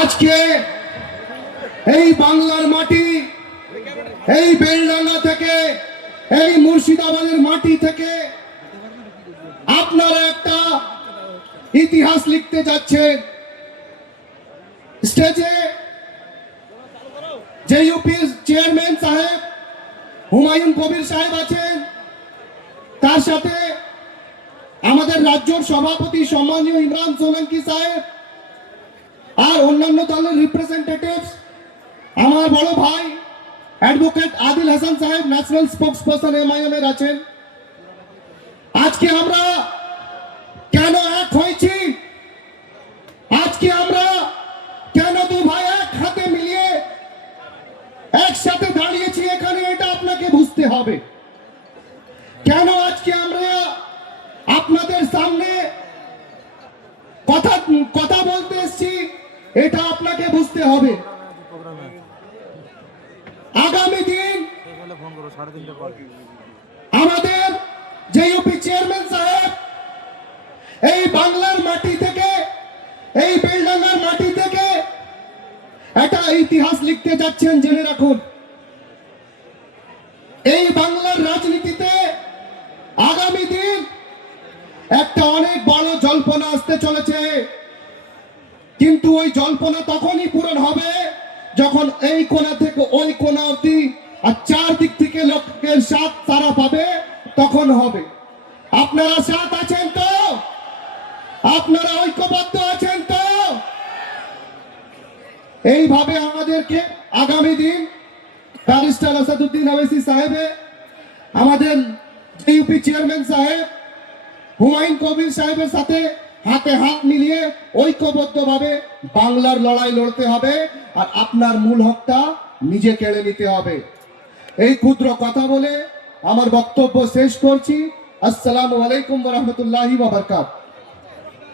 আজকে এই বাংলার মাটি, এই বেলডাঙ্গা থেকে, এই মুর্শিদাবাদের মাটি থেকে আপনারা একটা ইতিহাস লিখতে যাচ্ছেন। স্টেজে যে ইউপির চেয়ারম্যান সাহেব হুমায়ুন কবির সাহেব আছেন, তার সাথে আমাদের রাজ্যের সভাপতি সম্মানীয় ইমরান সোলাঙ্কি সাহেব আর অন্যান্য দলের রিপ্রেজেন্টেটিভস, আমার বড় ভাই অ্যাডভোকেট আদিল হাসান সাহেব ন্যাশনাল স্পোকসপারসন এমআইএম এর আছেন। আজকে আমরা কেন এক হয়েছি, আজকে আমরা কেন দু ভাই এক হাতে মিলিয়ে একসাথে দাঁড়িয়েছি এখানে, এটা আপনাকে বুঝতে হবে। কেন আজকে আমরা আপনাদের সামনে কথা বলতে এসেছি, এটা আপনাকে বুঝতে হবে। আগামী দিন আমাদের যে ইউপি চেয়ারম্যান সাহেব এই বাংলার মাটি থেকে, এই বেলডাঙ্গার মাটি থেকে একটা ইতিহাস লিখতে যাচ্ছেন। জেনে রাখুন, এই বাংলার রাজনীতিতে আগামী দিন একটা অনেক বড় জল্পনা আসতে চলেছে, কিন্তু ওই জল্পনা তখনই পূরণ হবে যখন এই কোণা থেকে ওই কোণা অবধি আর চারদিক থেকে লোকের সাথ তারা পাবে, তখন হবে। আপনারা সাথ আছেন তো? আপনারা ঐক্যবদ্ধ আছেন তো? এইভাবে আমাদেরকে আগামী দিন ব্যারিস্টার আসাদুদ্দিন ওয়াইসি সাহেব, আমাদের ইউপি চেয়ারম্যান সাহেব হুমায়ুন কবির সাহেবের সাথে হাতে হাত মিলিয়ে ঐক্যবদ্ধভাবে বাংলার লড়াই লড়তে হবে, আর আপনার মূল হকটা নিজে কেড়ে নিতে হবে। এই ক্ষুদ্র কথা বলে আমার বক্তব্য শেষ করছি। আসসালামু আলাইকুম ওয়া রাহমাতুল্লাহি ওয়া বারাকাতুহু।